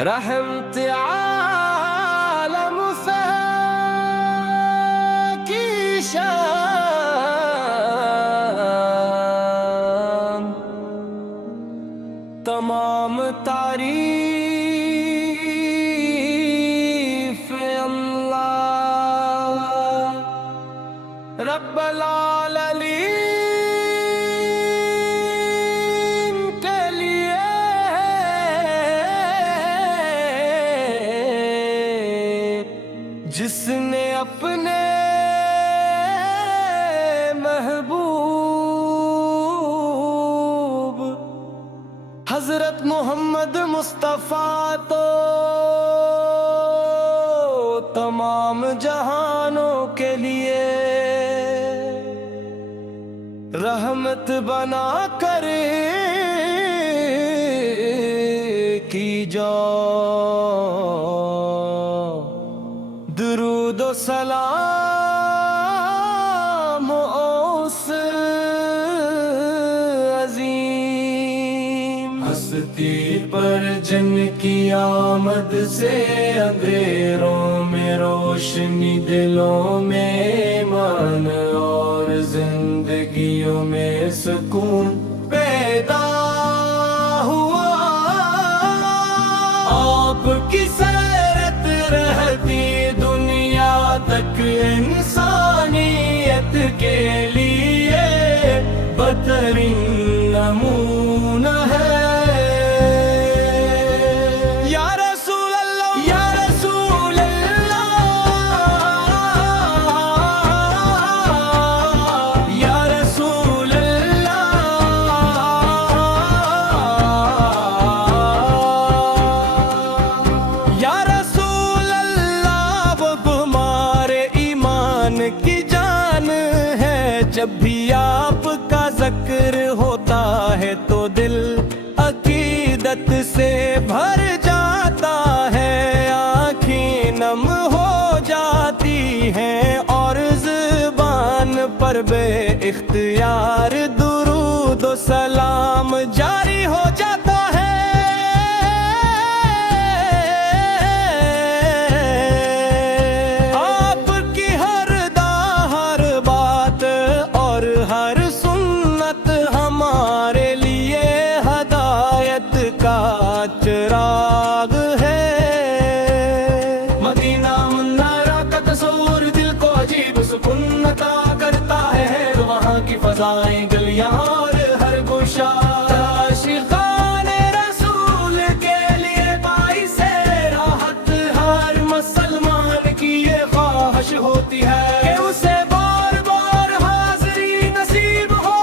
رحمت عالم کی شان، تمام تعریف اللہ رب العالمین کے لیے ہے، جس نے اپنے محبوب حضرت محمد مصطفیٰ تو تمام جہانوں کے لیے رحمت بنا کر کی جو درود و سلام اس عظیم ہستی پر جن کی آمد سے اندھیروں میں روشنی، دلوں میں ایمان اور زندگیوں میں سکون پیدا ہوا۔ آپ کی سیرت رہتی دنیا تک انسانیت کے لیے بہترین نمونہ ہے۔ کی جان ہے، جب بھی آپ کا ذکر ہوتا ہے تو دل عقیدت سے بھر جاتا ہے، آنکھیں نم ہو جاتی ہیں اور زبان پر بے اختیار درود و سلام جاری ہو جاتا ہے۔ چراغ ہے مدینہ منارہ کا تصور دل کو عجیب سکون عطا کرتا ہے، وہاں کی فضائیں گلیاں اور ہر گوشہ عاشقان رسول کے لیے باعث راحت، ہر مسلمان کی یہ خواہش ہوتی ہے کہ اسے بار بار حاضری نصیب ہو،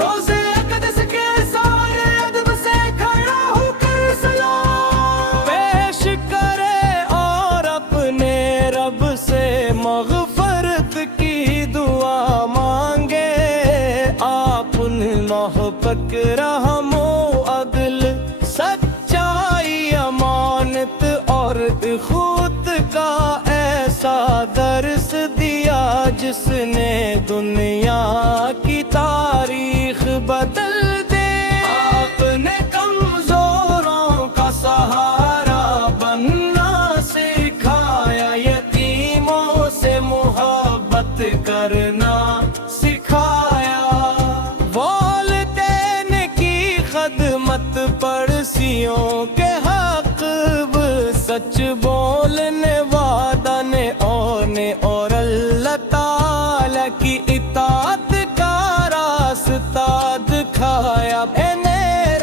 روزے اقدس کے سارے ادب سے کھڑا ہو مغفرت کی دعا مانگے، آپ محبت رحم و عدل سچائی امانت اور خود کا ایسا درس دیا جس نے دنیا کی تاریخ بدل دے۔ آپ نے کمزوروں کا سہارا بننا سکھایا، یتیموں سے محبت کرنا سکھایا، والدین کی خدمت پڑوسیوں کے حق سچ بولنے وعدہ نے اور اللہ تعالی کی اطاعت کا راستہ دکھایا۔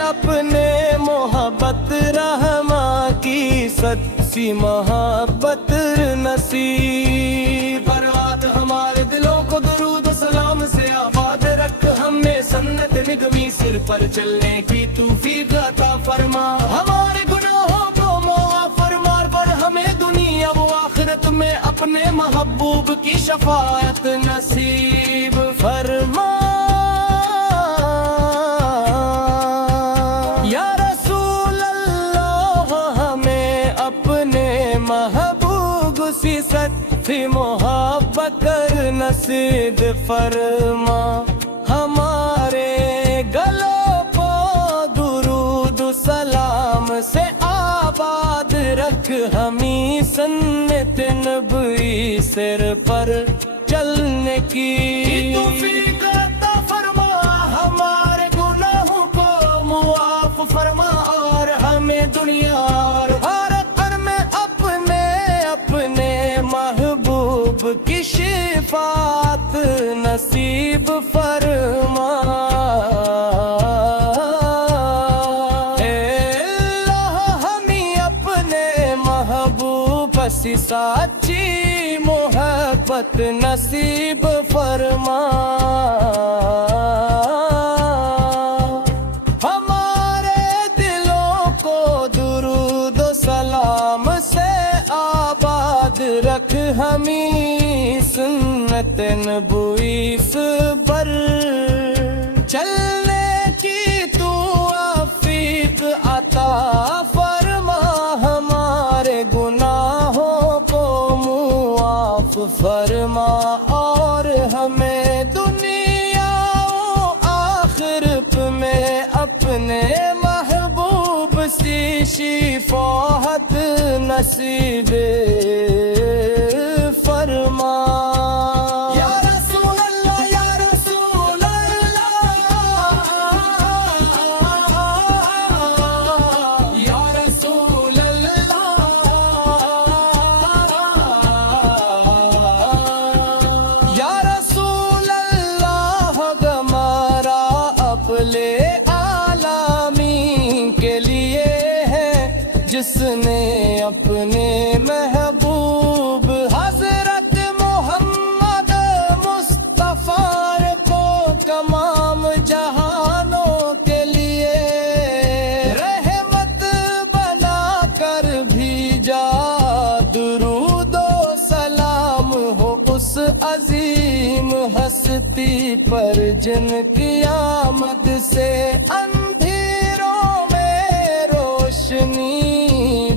اپنے محبت رحمہ کی سچی محبت نصیب، برات ہمارے دلوں کو درود و سلام سے آباد رکھ، ہمیں سنت نگمی سر پر چلنے کی توفیق عطا فرما، ہمارے گناہوں کو معاف فرما، پر ہمیں دنیا و آخرت میں اپنے محبوب کی شفاعت نصیب فرما۔ یا رسول اللہ ہمیں اپنے محبوب سی سچی محبت نصیب فرما، ہمارے گلوں کو درود سلام سے آباد رکھ ہمیں سنت نبوی سر پر چلنے کی توفیق عطا فرما، ہمارے گناہوں کو معاف فرما، اور ہمیں دنیا اور آخرت میں اپنے محبوب کی شفاعت نصیب فرما۔ بسی سچی محبت نصیب فرما، ہمارے دلوں کو درود و سلام سے آباد رکھ ہمیں سنت نبوی پر چلنے کی تو توفیق عطا فرما، ہمارے گناہوں کو معاف فرما، اور ہمیں دنیا و آخرت میں اپنے محبوب سی شفاعت نصیب فرما۔ یا رسول اللہ، یا رسول اللہ، یا رسول اللہ، یا رسول اللہ، ہمارا اپنے عالمین کے لیے ہے، جس نے اپنے محبوب حضرت محمد مصطفیٰ کو تمام جہانوں کے لیے رحمت بنا کر بھیجا، درود و سلام ہو اس عظیم ہستی پر جن کی آمد سے اندھیروں میں روشنی،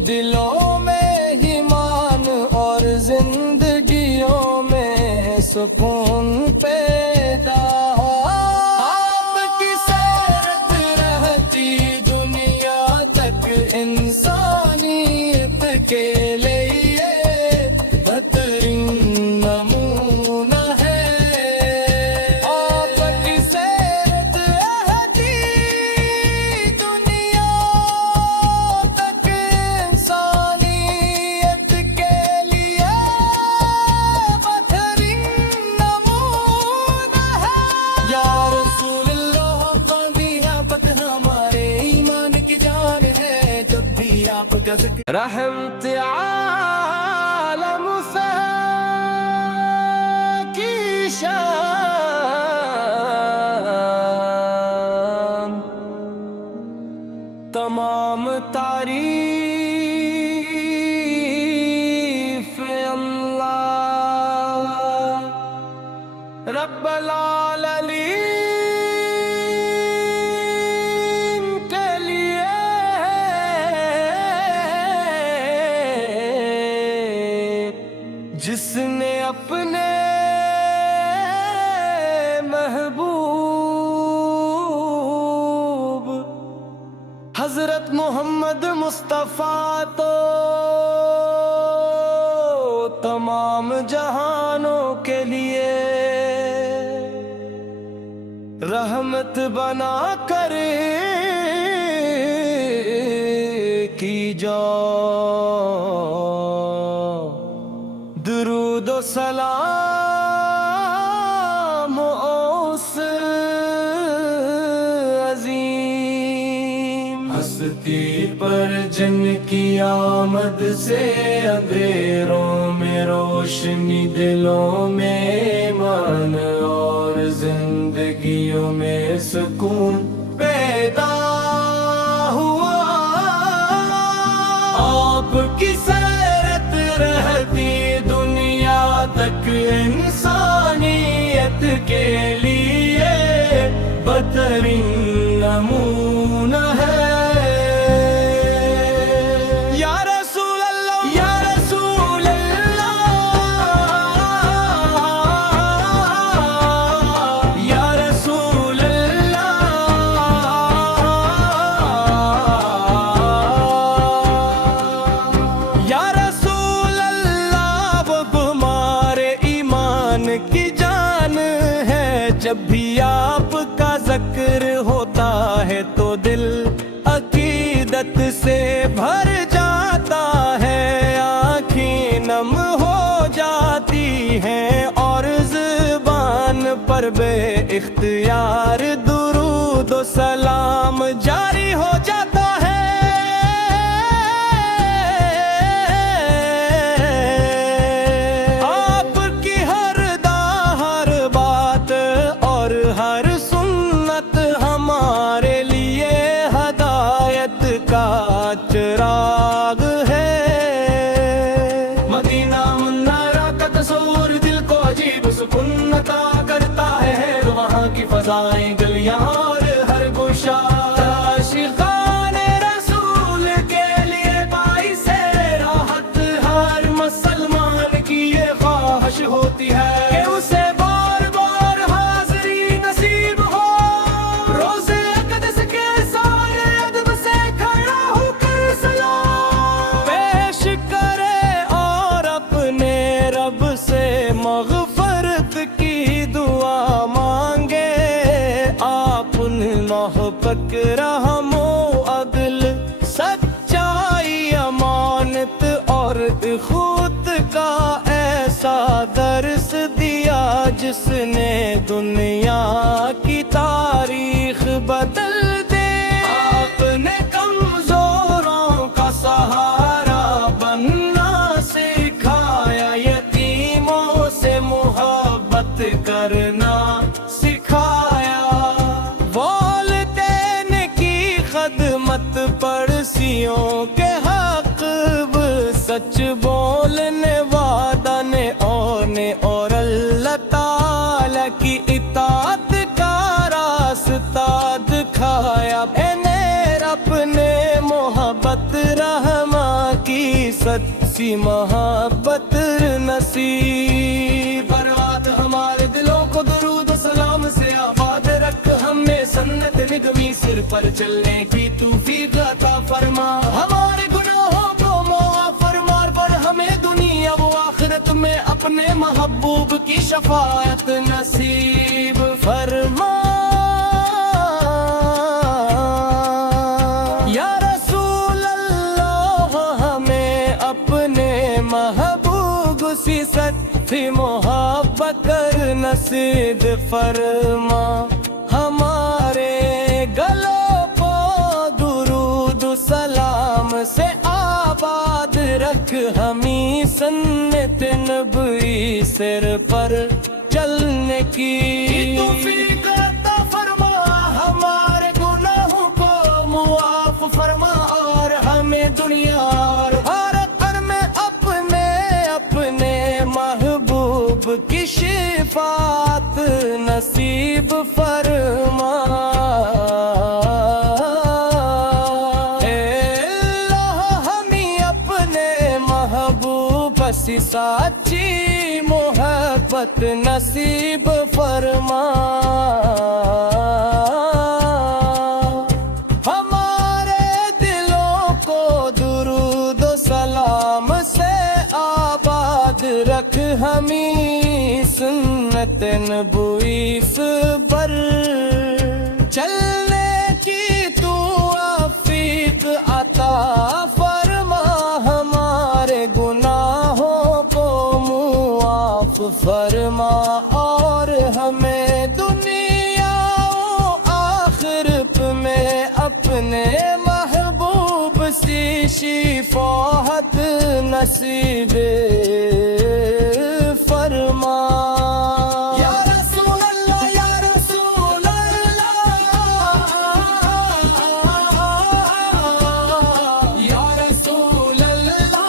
دلوں میں ایمان اور زندگیوں میں سکون پیدا ہو۔ آپ کی سیرت رہتی دنیا تک انسانیت کے لیے بہترین نمونہ ہے، آپ کی سیرت رہتی دنیا تک انسانیت کے لیے بہترین نمونہ ہے۔ یا رسول اللہ، محبت ہمارے ایمان کی جان ہے، جب بھی آپ کا ذکر رحمت عالم کی شان، تمام تعریف اللہ رب العالمین کے لیے ہے، جس نے اپنے محبوب حضرت محمد مصطفیٰ تو تمام جہانوں کے لیے رحمت بنا کر کی جو درود و سلام اس عظیم ہستی پر جن کی آمد سے اندھیروں میں روشنی، دلوں میں ایمان اور زندگیوں میں سکون پیدا ہوا، آپ کی سیرت رہتی دنیا تک انسانیت کے لیے بہترین نمونہ ہے۔ یا رسول اللہ، یا رسول اللہ، یا رسول اللہ، اختیار درود و سلام جاری ہو جاتا ہے۔ آپ کی ہر ہر بات اور ہر سنت ہمارے لیے ہدایت کا چراغ ہے۔ مدینہ منورہ کا تصور دل کو عجیب سکون عطا کرتا ہے، وہاں کی فضائیں گلیاں اور ہر گوشہ عاشقان رسول کے لیے باعث راحت، ہر مسلمان کی یہ خواہش ہوتی ہے کہ اسے بار بار حاضری نصیب ہو، روزے اقدس کے سارے ادب سے کھڑا ہو کر سلام پیش کرے اور اپنے رب سے مغفرت کی دعا مانگے۔ آپ محبت رحم و عدل سچائی امانت اور خود کا ایسا درس دیا جس نے دنیا کی تاریخ بدل دے۔ آپ نے کمزوروں کا سہارا بننا سکھایا، یتیموں سے محبت کرنا سکھایا، والدین کی خدمت پڑوسیوں کے حق سچ بولنے وعدہ نے اور اللہ تعالی کی اطاعت کا راستہ دکھایا۔ اپنے محبت رحمہ کی سچی محبت نصیب فرمات، ہمارے دلوں کو درود و سلام سے آباد رکھ، ہمیں سنت نگمی سر پر چلنے کی توفیق عطا فرما، ہمارے گناہوں کو معاف فرما، پر ہمیں دنیا و آخرت میں اپنے محبوب کی شفاعت نصیب فرما۔ یا رسول اللہ ہمیں اپنے محبوب سی سچی محبت نصیب فرما، ہمارے گلوں کو درود سلام سے آباد رکھ، ہمیں سنت نبوی سر پر چلنے کی توفیق عطا فرما، ہمارے گناہوں کو معاف فرما، اور ہمیں دنیا اور آخرت میں اپنے محبوب کی شفاعت نصیب فرما۔ اے اللہ ہمیں اپنے محبوب سی سچی محبت نصیب فرما، ہمارے دلوں کو درود و سلام سے آباد رکھ، ہمیں سنت نبوی پر چلنے کی تو توفیق عطا فرما، ہمارے گناہوں کو معاف فرما، اور ہمیں دنیا و آخرت میں اپنے محبوب سی شفاعت نصیب فرما۔ یا رسول اللہ، یا رسول اللہ، یا رسول اللہ،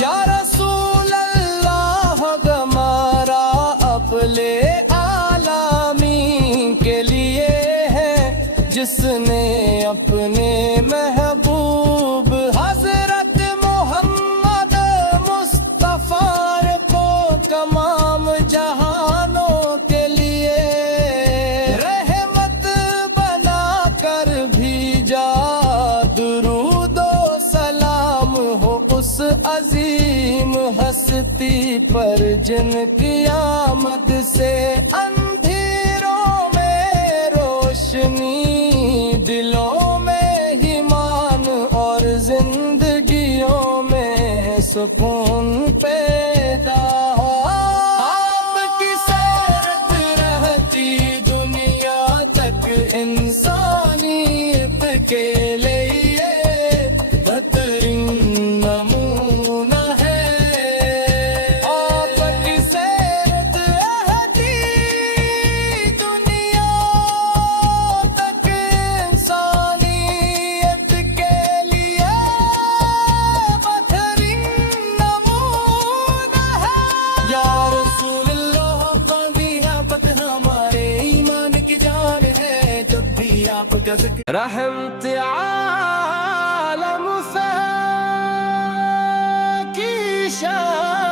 یا رسول اللہ، ہمارا اپنے عالمین کے لیے ہے، جس نے اپنے محبوب حضرت محمد مصطفیٰ کو تمام جہانوں کے لیے رحمت بنا کر بھیجا، درود و سلام ہو اس عظیم ہستی پر جن کی آمد سے اندھیروں میں روشنی، دلوں میں ایمان اور زندگیوں میں سکون پیدا کے لیے بہترین نمونہ ہے۔ آپ کی سیرت اہدی دنیا تک انسانیت کے لیے بہترین نمونہ ہے۔ یا رسول اللہ قاضیابت ہمارے ایمان کی جان ہے، جب بھی آپ کا ذکر رحمت عالم کی شان،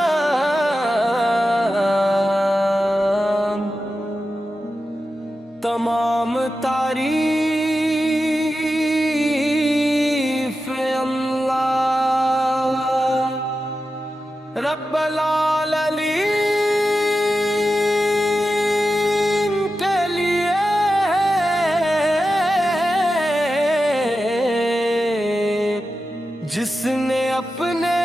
تمام تعریف اللہ رب العالمین کے لیے ہے، جس نے اپنے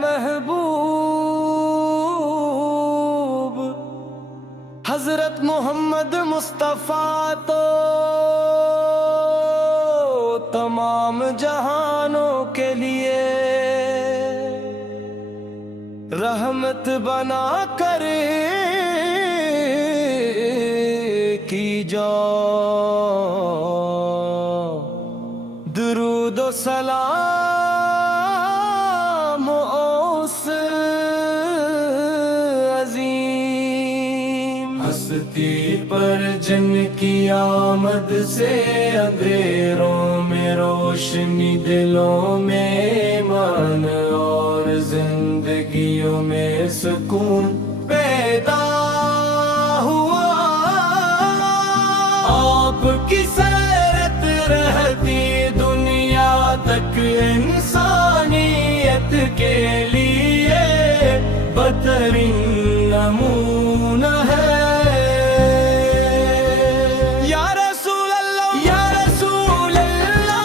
محبوب حضرت محمد مصطفیٰ تو تمام جہانوں کے لیے رحمت بنا کر کی جو درود و سلام اس عظیم ہستی پر جن کی آمد سے اندھیروں میں روشنی، دلوں میں ایمان اور زندگیوں میں سکون پیدا ہوا۔ آپ کی سیرت رہتی دنیا تک انسانیت کے لیے بہترین نمونہ ہے۔ یا رسول اللہ، یا رسول اللہ،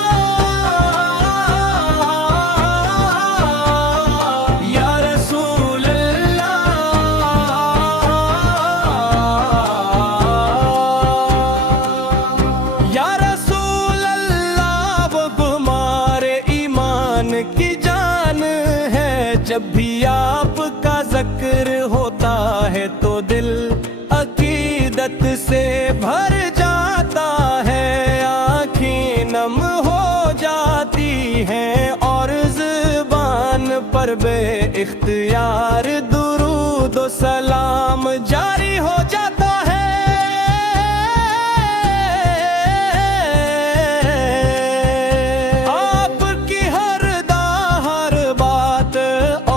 یا رسول اللہ، یا رسول اللہ، وہ ہمارے ایمان کی جان ہے، جب بھی آپ کا ذکر ہوتا ہے تو دل عقیدت سے بھر جاتا ہے، آنکھیں نم ہو جاتی ہیں اور زبان پر بے اختیار درود و سلام جاری ہو جاتا ہے۔ آپ کی ہر ہر بات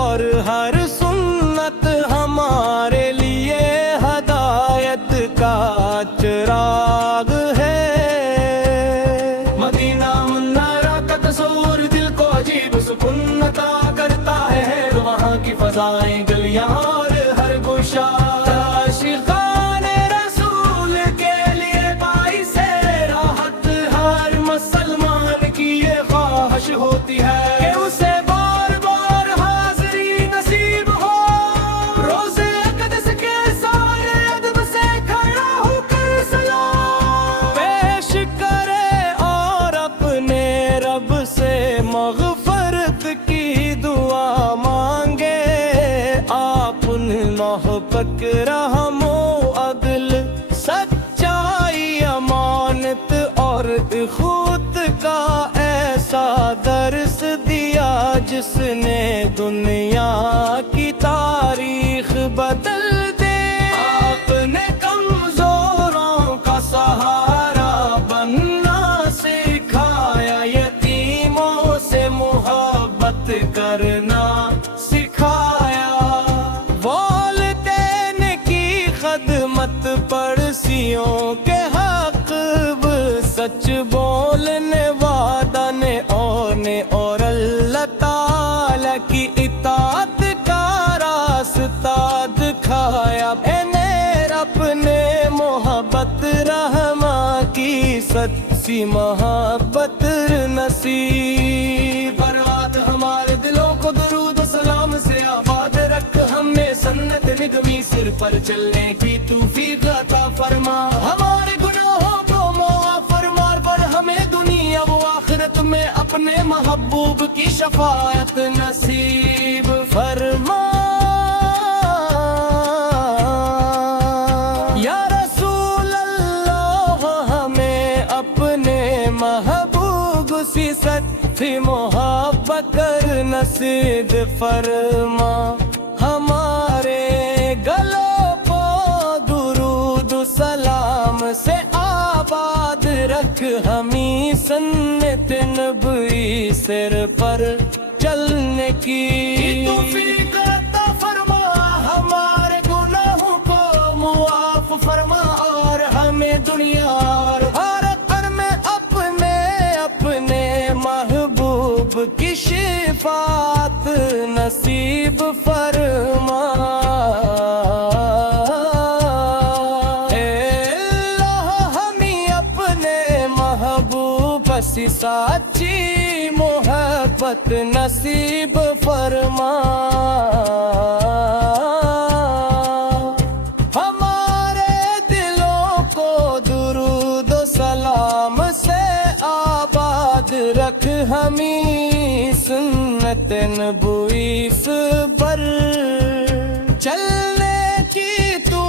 اور ہر سنت ہمارے لیے ہدایت کا چراغ ہے۔ مدینہ منورہ کا تصور دل کو عجیب سکون عطا کرتا ہے، وہاں کی فضائیں گلیاں اور ہر گوشہ عاشقان رسول کے لیے باعث راحت، ہر مسلمان کی یہ خواہش ہوتی ہے کہ اسے بار بار حاضری نصیب ہو، روزے اقدس کے سارے ادب سے کھڑا ہو کر سلام پیش کرے اور اپنے رب سے مغفرت کی دعا مانگے۔ آپ محبت، رحم و عدل، سچائی، امانت اور خود کا ایسا درس دیا جس نے دنیا کی تاریخ بدل دے۔ آپ نے کمزوروں کا سہارا بننا سکھایا، یتیموں سے محبت کرنا سکھایا، والدین کی خدمت، پڑوسیوں کے حق، سچ بولنے وعدہ نے اور اللہ تعالی کی اطاعت کا راستہ دکھایا۔ اپنے محبت رحمہ کی سچی محبت نصیب، برات ہمارے دلوں کو درود و سلام سے آباد رکھ، ہمیں سنت نگمی سر پر چلنے کی توفیق عطا فرما، ہمارے گناہوں کو معاف فرما۔ محبوب کی شفاعت نصیب فرما یا رسول اللہ ہمیں اپنے محبوب سی سچی محبت نصیب فرما ہمارے گلوں کو درود سلام سے آباد رکھ ہمیں سنت نبوی سر پر چلنے کی توفیق عطا فرما ہمارے گناہوں کو معاف فرما اور ہمیں دنیا اور آخرت میں اپنے محبوب کی شفاعت نصیب فرما سی سچی محبت نصیب فرما ہمارے دلوں کو درود و سلام سے آباد رکھ ہمیں سنت نبوی پر چلنے کی تو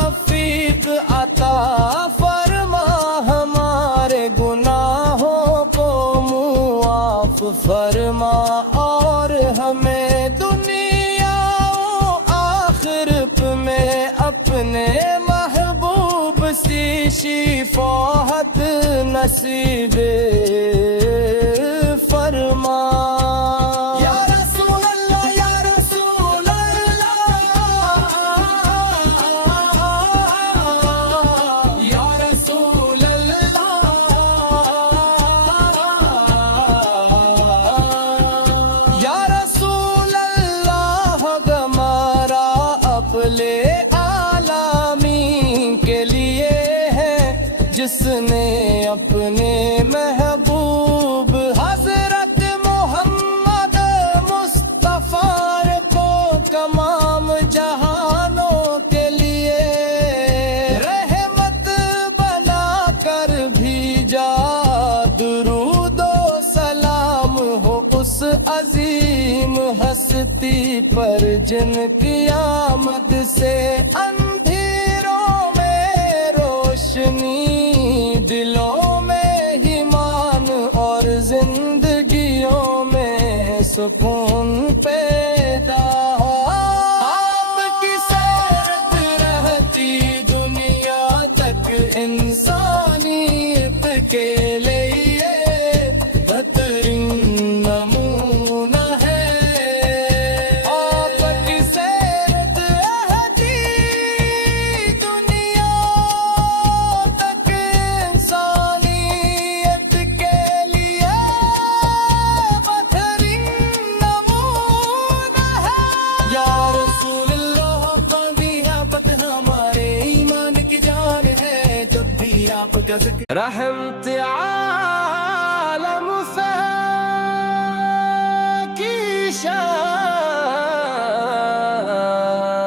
توفیق عطا فرما ہمارے گناہوں کو معاف فرما اور ہمیں دنیا و آخرت میں اپنے محبوب سی شفاعت نصیب فرما یا رسول اللہ یا رسول اللہ یا رسول یا رسول اللہ ہمارا اپنے عالمین کے لیے ہے جس نے اپنے محبوب حضرت محمد مصطفیٰ کو تمام جہانوں کے لیے رحمت بنا کر بھیجا درود و سلام ہو اس عظیم ہستی پر جن کی آمد سے اندھیروں میں روشنی دلوں میں ایمان اور زندگیوں میں سکون پیدا ہو آپ کی سیرت رہتی دنیا تک انسانیت کے لیے بہترین نمونہ ہے آپ کی سیرت رہتی دنیا تک انسانیت کے لیے بہترین نمونہ ہے یا رسول اللہ باندھی آفت ہمارے ایمان کی جان ہے جب بھی آپ کا ذکر رحمت عالم کی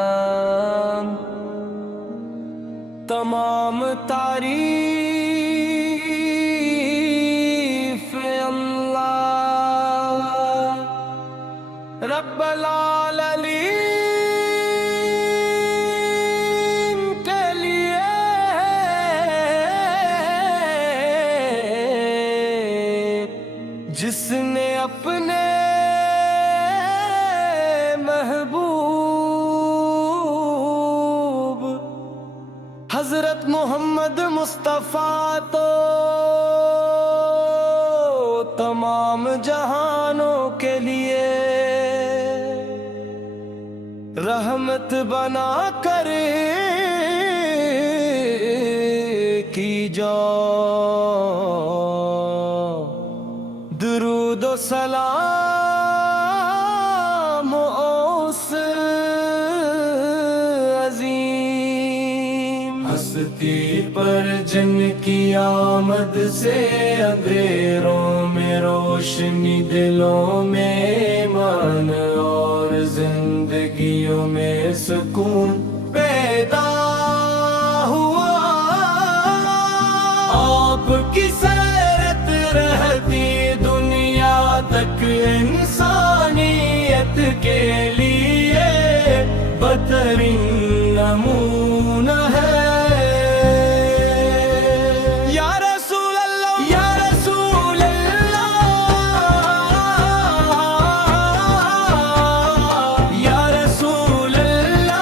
شان تمام تعریف اللہ رب العالمین کے لیے جس نے اپنے محبوب حضرت محمد مصطفیٰ تو تمام جہانوں کے لیے رحمت بنا کر کی جو درود و سلام اس عظیم ہستی پر جن کی آمد سے اندھیروں میں روشنی دلوں میں ایمان اور زندگیوں میں سکون پیدا ہوا آپ کی سیرت رہتی دنیا تک بہترین نمونہ ہے۔ یا رسول اللہ، یا رسول اللہ، یا رسول اللہ،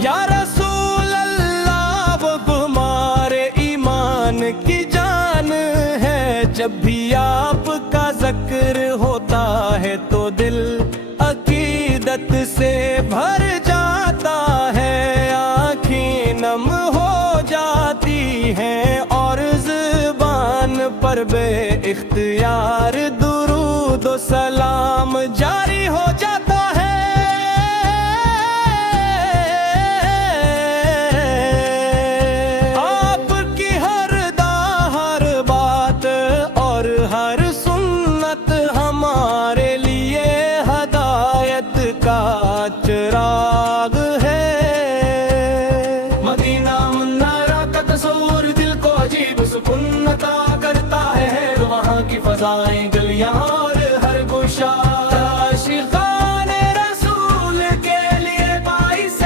یا رسول اللہ، وہ ہمارے ایمان کی جان ہے۔ جب بھی آپ کا ذکر ہوتا ہے تو دل عقیدت سے بھر جاتا ہے، آنکھیں نم ہو جاتی ہیں اور زبان پر بے اختیار درود و سلام جاری ہو جاتا ہے۔ آپ کی ہر ہر بات اور ہر سنت ہمارے لیے ہدایت کا چراغ ہے۔ مدینہ منورہ کا تصور دل کو عجیب سکون عطا کرتا ہے، وہاں کی فضائیں، گلیاں اور ہر گوشہ عاشقان رسول کے لیے باعث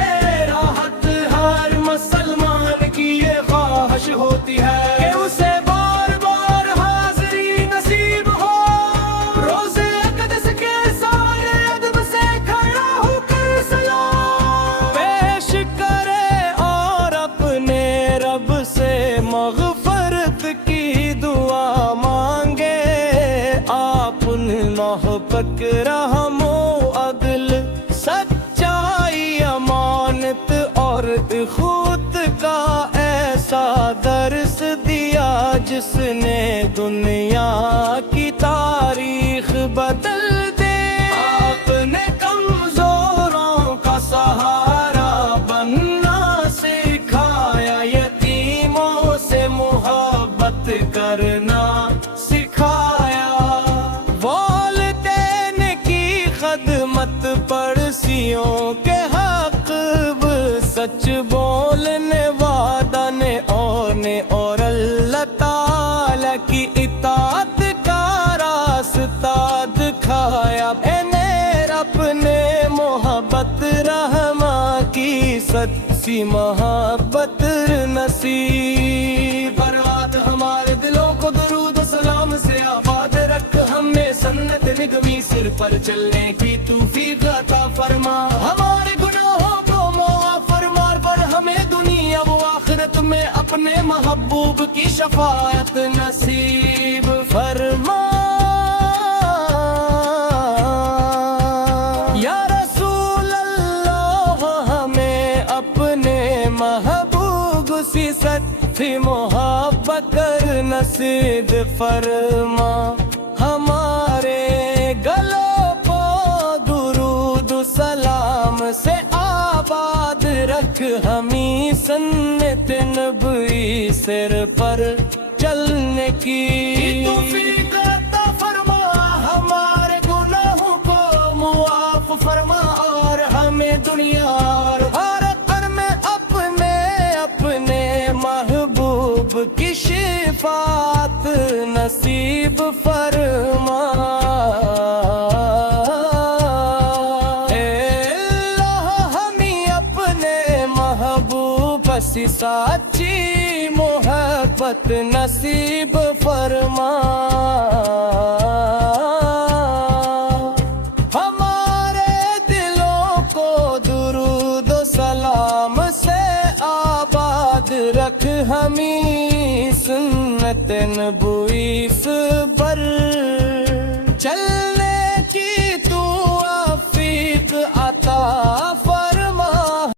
راحت۔ ہر مسلمان کی یہ خواہش ہوتی ہے کہ اسے بار بار حاضری نصیب ہو، روزے اقدس کے سارے ادب سے کھڑا ہو کر سلام پیش کرے اور اپنے رب سے مغفرت کی دعا مانگے۔ آپ محبت، رحم و عدل، سچائی، امانت اور خود کا ایسا درس دیا جس نے دنیا کی تاریخ بدل دے۔ آپ نے کمزوروں کا سہارا بننا سکھایا، یتیموں سے محبت کرنا سکھایا، والدین کی خدمت، پڑوسیوں کے حق، سچ بولنے، وعدہ نبھانے اور اللہ تعالی کی اطاعت کا راستہ دکھایا۔ انہیں اپنے محبت رحمہ کی سچی محبت نصیب۔ برات ہمارے دلوں کو درود و سلام سے آباد رکھ، ہمیں سنت نگمی سر پر چلنے کی توفیق عطا فرما، ہمارے گناہوں کو معاف فرما، پر ہمیں دنیا و آخرت میں اپنے محبوب کی شفاعت نصیب فرما۔ یا رسول اللہ، ہمیں اپنے محبوب سی سچی محبت نصیب فرما، ہمارے گلوں کو درود سلام سے آباد رکھ، ہمیں سنت نبوی سر پر چلنے کی توفیق عطا فرما، ہمارے گناہوں کو معاف فرما اور ہمیں دنیا اور آخرت میں اپنے محبوب کی شفاعت نصیب فرما۔ اے اللہ، ہمیں اپنے محبوب سی سچی محبت نصیب فرما، ہمارے دلوں کو درود و سلام سے آباد رکھ، ہمیں سنت نبوی پر چل